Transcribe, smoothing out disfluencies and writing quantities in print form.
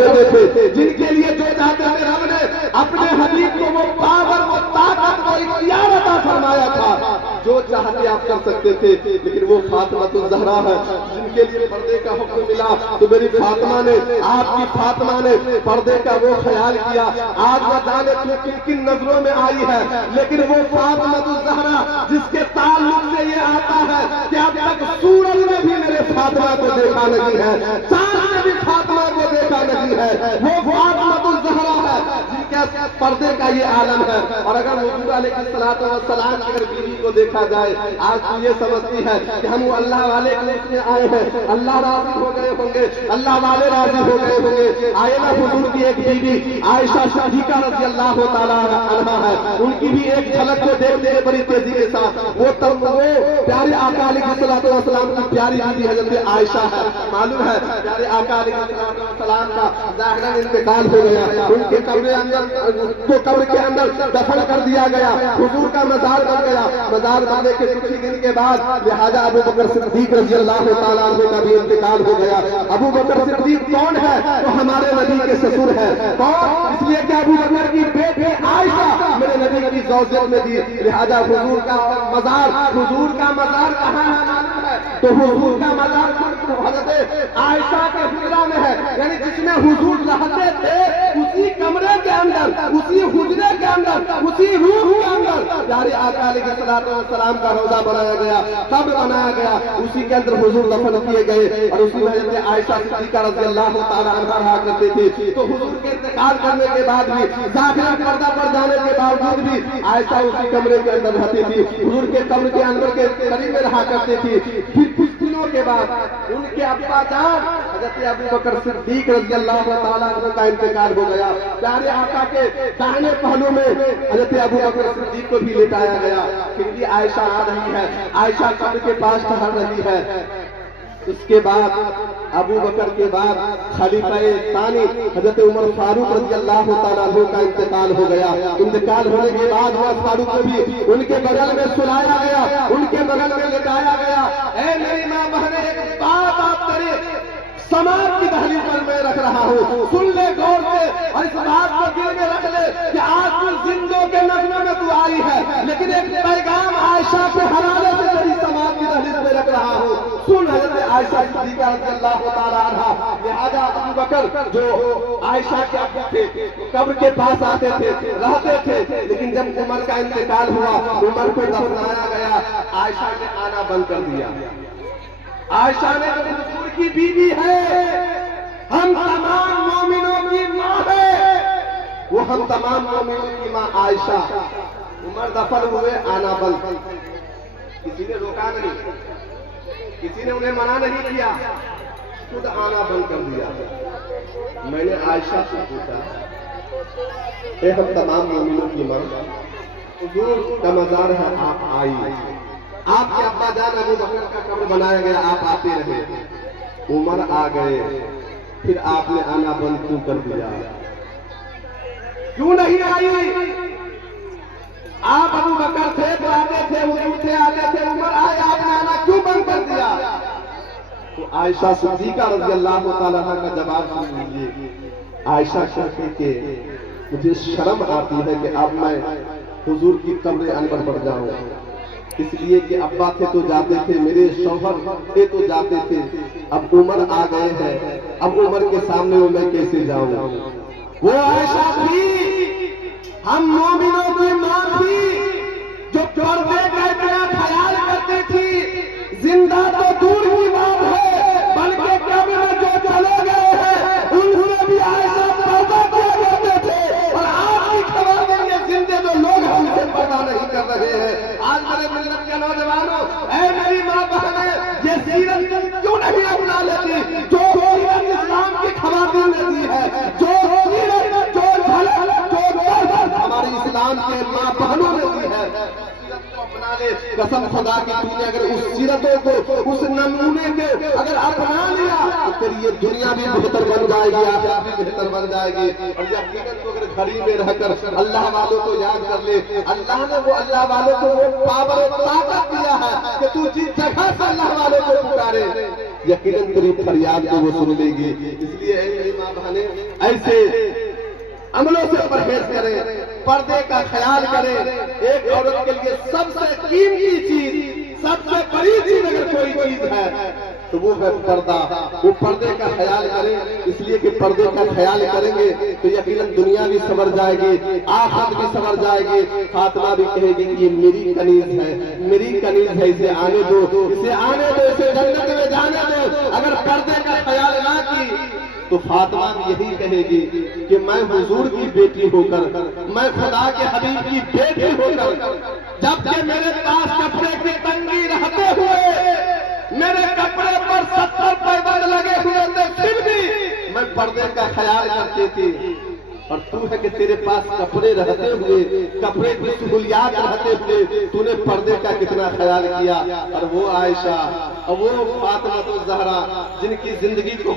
भेजे थे, जिनके लिए जो चाहते थे रब ने अपने हबीब को वो पावर, वो ताकत, वो इख्तियार अता फरमाया था। जो चाहते आप कर सकते थे, लेकिन वो फातिमा ज़हरा है जिनके लिए पर्दे का हुक्म मिला। तो मेरी फातिमा ने, आपकी फातिमा ने पर्दे का वो ख्याल किया। आज न जाने किन किन नजरों में आई है, लेकिन वो फातिमा ज़हरा जिसके ताल्लुक से ये आता है कि अब तक सूरज में भी मेरे फातिमा को देखा नहीं है, चांद ने भी फातिमा को देखा नहीं है। वो फातिमा ज़हरा है जिनके पर्दे का ये आलम है। और अगर हुजूर अलैहिस्सलातु वस्सलाम की अगर बीवी को देखा जाए, आज तो ये समझती है कि हम अल्लाह वाले के लिए आए हैं, अल्लाह राजी हो गए होंगे, अल्लाह वाले राजी हो गए होंगे। आए ना हुजूर की एक बीवी आयशा सिद्दीक़ा रज़ी अल्लाह तआला अन्हा है, उनकी भी एक झलक को देखते हैं बड़ी तेजी के साथ। वो प्यारे आका अलैहिस्सलातु वस्सलाम की प्यारी बीवी हज़रत आयशा है। मालूम है प्यारे आका अलैहिस्सलातु वस्सलाम का ज़ाहिरन इंतकाल हो गया, उनके कब्र के अंदर दफन कर दिया गया, हुजूर का मज़ार बन गया। मज़ार बनने के कुछ ही दिन के बाद लिहाजा अबू बकर सिद्दीक रज़ी अल्लाह तआला अन्हु का भी इंतकाल हो गया। अबू बकर सिद्दीक कौन है? तो हमारे नबी के ससुर है। कौन? इसलिए कि अबू बकर की बेटी आयशा मेरे नबी की ज़ौजियत में दी। लिहाजा हुजूर का मज़ार कहाँ है मालूम है? तो हुजूर का मज़ार हज़रत आयशा के हुजरा में है, यानी जिसमें हुजूर रहते थे उसी कमरे के अंदर, उसी हुजरे के अंदर, उसी रूम के अंदर प्यारे आका अलैहिस्सलातु वस्सलाम का रोजा बनाया गया, कब्र बनाया गया, उसी के अंदर हुजूर दफन किए गए। और उसी में हज़रत आयशा सिद्दीक़ा रज़ी अल्लाह तआला अन्हा रहा करते थे। तो हुजूर के इंतकाल करने के बाद भी, ज़ाहिरन पर्दा पर जाने के बावजूद भी आयशा उसी कमरे के अंदर रहती थी, हुजूर के कब्र के अंदर के करीब में रहा करती थी। फिर कुछ दिनों के बाद उनके अब्बा जान हज़रत अबू बकर सिद्दीक रज़ी अल्लाह तआला अन्हु का इंतकाल हो गया। प्यारे आका के दाहिने पहलू में हज़रत अबू बकर सिद्दीक को भी लेटाया गया। फिर भी आयशा आ रही है, आयशा कब्र के पास ठहर रही है। उसके बाद अबू बकर के बाद खलीफा-ए सानी हज़रत उमर फारूक रज़ी अल्लाह तआला अन्हु का इंतकाल हो गया। इंतकाल होने के बाद उमर फारूक को भी उनके बगल में सुलाया गया, उनके बगल में लेटाया गया। ऐ मेरी माँ बहने, एक बात आप करें, समाज की दहलीज पर मैं रख रहा हूँ, सुन ले गौर से और इस बात को दिल में रख ले कि आज तू जिंदों के नगमे में तू आई है, लेकिन एक पैगाम आयशा के हवाले से तेरी समाज की दहलीज में रख रहा हूँ। सुन हज़रत आयशा सिद्दीक़ा रज़ी अल्लाह तआला अन्हा। लिहाजा अबू बकर जो आयशा के अब्बा थे, कब्र के पास आते थे, रहते थे, लेकिन जब उमर का इंतकाल हुआ, उमर को दफनाया गया, आयशा ने आना बंद कर दिया। आयशा ने जो हुजूर की बीवी है, हम तमाम मोमिनों की माँ है, वो हम तमाम मोमिनों की माँ आयशा। उमर दफन हुए, आना बंद। किसी ने रोका नहीं, किसी ने उन्हें मना नहीं किया, खुद आना बंद कर दिया। मैंने आयशा से पूछा, ए हम तमाम मोमिनों की माँ, हुजूर का मज़ार है, आप आई, आपके अब्बा जान अबू बकर का कब्र बनाया गया, आप आते रहे, उमर आ गए, फिर आपने आना बंद क्यों कर दिया? क्यों नहीं आई? आप अबू बकर थे तो आते थे, हुजूर थे आते थे, उमर आए, आपने आना क्यों बंद कर दिया? तो आयशा सिद्दीक़ा रज़ी अल्लाह तआला अन्हा का जवाब सुन लीजिए। आयशा कहती कि मुझे शर्म आती है कि अब मैं हुजूर की कब्र अनवर पर जाऊं, इसलिए कि अब्बा थे तो जाते थे, मेरे शौहर थे तो जाते थे, अब उमर आ गए हैं, अब उमर के सामने वो मैं कैसे जाऊं? वो आयशा थी, हम मोमिनों की माँ थी, जो पर्दे का इतना ख्याल करती थी। जिंदा तो दूर की बात है, बल्कि कब्र में जो चले गए हैं उनसे भी आयशा पर्दा किया करते थे। और आज की खबर देंगे, जिंदे जो लोग हैं उनसे पर्दा नहीं कर रहे हैं। आज मेरे मिल्लत के नौजवानों, ऐ मेरी माँ बहने, ये सीरत क्यों नहीं अपना लेती? जो सीरत इस्लाम की खवातीन ने दी है, जो सीरत, जो झलक, जो दर्द हमारी इस्लाम के माँ बहनों ने दी है, सीरत को अपना ले। कसम खुदा की, तूने अगर उस सीरतों को, उस नमूने के अगर अपना लिया तो तेरी ये दुनिया भी बेहतर बन जाएगी, आखिरत भी बेहतर बन जाएगी। और ये हकीकत को अगर घड़ी में रहकर अल्लाह वालों को याद कर ले, अल्लाह ने वो अल्लाह वालों को वो पावर और ताकत दिया है कि तू जिस जगह से अल्लाह वालों को पुकारे, यकीनन तेरी फरियाद को वो सुन लेगी। इसलिए मेरी माँ बहने, ایسے عملوں سے پرہیز کریں، پردے کا خیال کریں۔ ایک عورت کے لیے سب سے قیمتی چیز، سب سے بڑی چیز اگر کوئی چیز ہے تو وہ ہے پردہ۔ وہ پردے کا خیال کریں، اس لیے کہ پردے کا خیال کریں گے تو یقیناً دنیا بھی سنور جائے گی، آخرت بھی سنور جائے گی۔ فاطمہ بھی کہے گی کہ یہ میری کنیز ہے، میری کنیز ہے، اسے آنے دو، اسے آنے دو، اسے جنت میں جانے دو۔ اگر پردے کا خیال نہ کی تو فاطمہ بھی یہی کہے گی کہ میں حضور کی بیٹی ہو کر، میں خدا کے حبیب کی بیٹی ہو کر، جبکہ میرے پاس کپڑے کی تنگی رہتے ہوئے، میرے کپڑے پر 70 پابند لگے ہوئے تھے، پھر بھی میں پردے کا خیال کرتی تھی۔ اور تو ہے کہ تیرے پاس کپڑے رہتے ہوئے، کپڑے کی سہولیات رہتے ہوئے تو نے پردے کا کتنا خیال کیا۔ اور وہ عائشہ اور وہ فاطمہ الزہرا جن کی زندگی کو